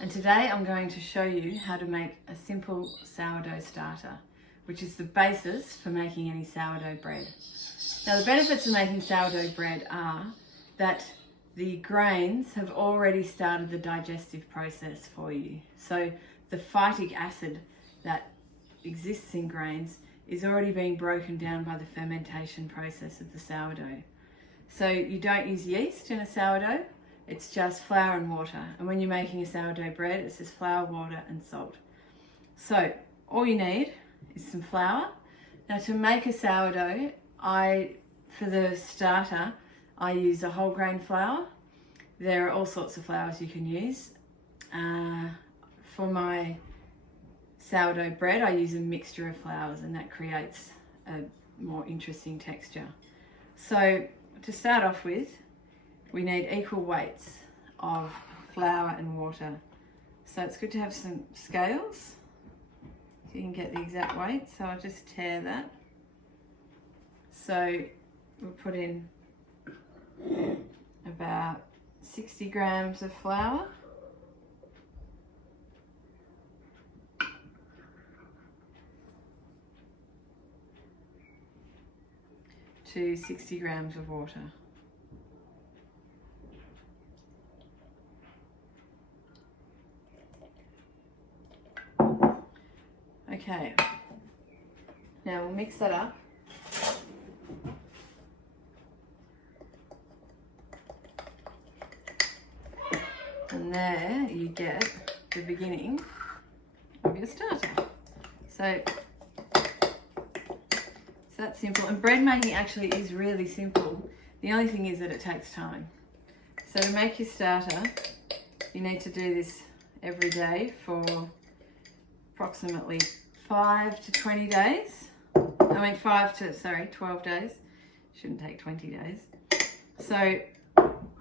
and today I'm going to show you how to make a simple sourdough starter, which is the basis for making any sourdough bread. Now the benefits of making sourdough bread are that the grains have already started the digestive process for you. So the phytic acid that exists in grains is already being broken down by the fermentation process of the sourdough. So you don't use yeast in a sourdough, it's just flour and water. And when you're making a sourdough bread, it's just flour, water and salt. So all you need is some flour. Now to make a sourdough, for the starter, I use a whole grain flour. There are all sorts of flours you can use. For my sourdough bread, I use a mixture of flours, and that creates a more interesting texture. So to start off with, we need equal weights of flour and water. So it's good to have some scales so you can get the exact weight. So I'll just tare that. So we'll put in about 60 grams of flour, to 60 grams of water. Okay, now we'll mix that up. And there you get the beginning of your starter. So it's that simple. And bread making actually is really simple. The only thing is that it takes time. So to make your starter, you need to do this every day for approximately 5 to 20 days. 12 days. Shouldn't take 20 days. So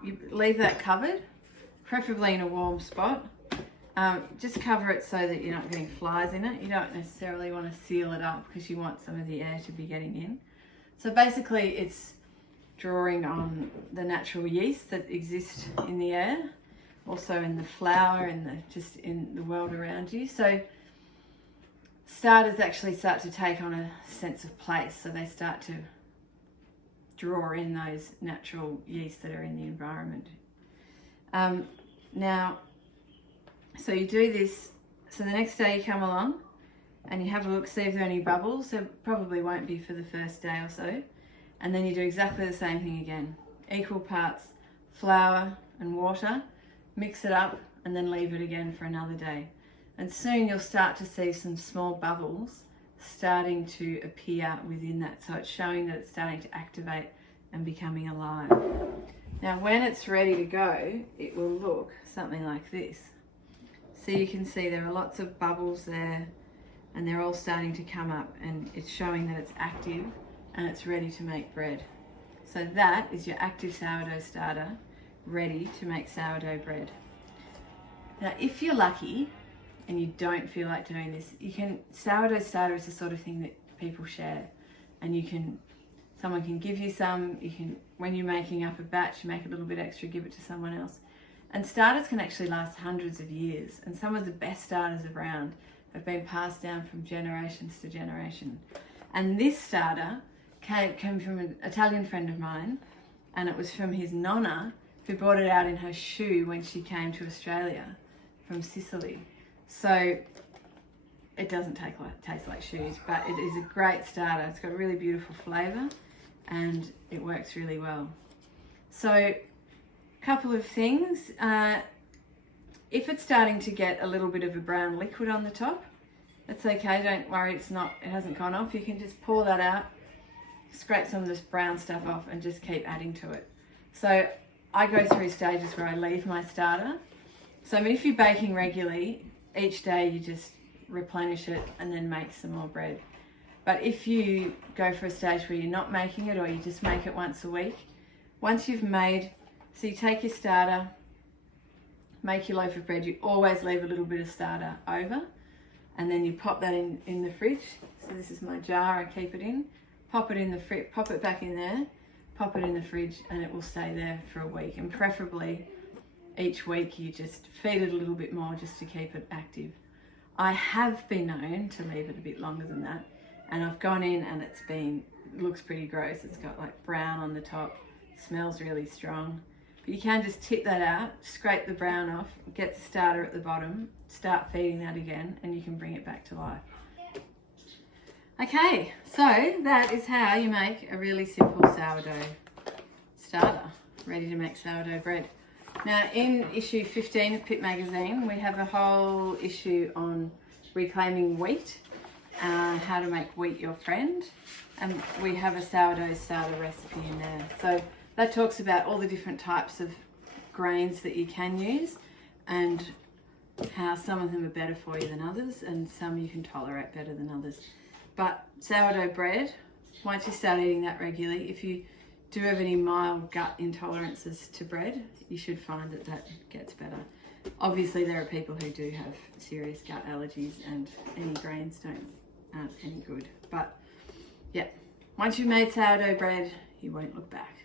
you leave that covered, preferably in a warm spot. Just cover it so that you're not getting flies in it. You don't necessarily want to seal it up because you want some of the air to be getting in. So basically it's drawing on the natural yeast that exist in the air, also in the flour and just in the world around you. So starters actually start to take on a sense of place, so they start to draw in those natural yeasts that are in the environment. So you do this, so the next day you come along and you have a look, see if there are any bubbles. There probably won't be for the first day or so. And then you do exactly the same thing again. Equal parts flour and water, mix it up and then leave it again for another day. And soon you'll start to see some small bubbles starting to appear within that. So it's showing that it's starting to activate and becoming alive. Now when it's ready to go, it will look something like this. So you can see there are lots of bubbles there and they're all starting to come up, and it's showing that it's active and it's ready to make bread. So that is your active sourdough starter, ready to make sourdough bread. Now if you're lucky and you don't feel like doing this, sourdough starter is the sort of thing that people share, and someone can give you some. When you're making up a batch, you make a little bit extra, give it to someone else. And starters can actually last hundreds of years, and some of the best starters around have been passed down from generations to generation. And this starter came from an Italian friend of mine, and it was from his nonna, who brought it out in her shoe when she came to Australia from Sicily. So it doesn't taste like shoes, but it is a great starter. It's got a really beautiful flavour and it works really well. So a couple of things. If it's starting to get a little bit of a brown liquid on the top, that's okay, don't worry, it hasn't gone off. You can just pour that out, scrape some of this brown stuff off and just keep adding to it. So I go through stages where I leave my starter. So if you're baking regularly, each day you just replenish it and then make some more bread. But if you go for a stage where you're not making it, or you just make it once a week, once you've made, so you take your starter, make your loaf of bread, you always leave a little bit of starter over, and then you pop that in the fridge. So this is my jar I keep it in. Pop it in the fridge, pop it back in there, pop it in the fridge, and it will stay there for a week. And preferably each week you just feed it a little bit more just to keep it active. I have been known to leave it a bit longer than that, and I've gone in and it looks pretty gross. It's got like brown on the top, smells really strong. But you can just tip that out, scrape the brown off, get the starter at the bottom, start feeding that again, and you can bring it back to life. Okay, so that is how you make a really simple sourdough starter, ready to make sourdough bread. Now in issue 15 of Pip magazine, we have a whole issue on reclaiming wheat, how to make wheat your friend, and we have a sourdough starter recipe in there. So that talks about all the different types of grains that you can use and how some of them are better for you than others and some you can tolerate better than others. But sourdough bread, once you start eating that regularly, if you do have any mild gut intolerances to bread, you should find that that gets better. Obviously there are people who do have serious gut allergies and any grains aren't any good. But yeah, once you've made sourdough bread, you won't look back.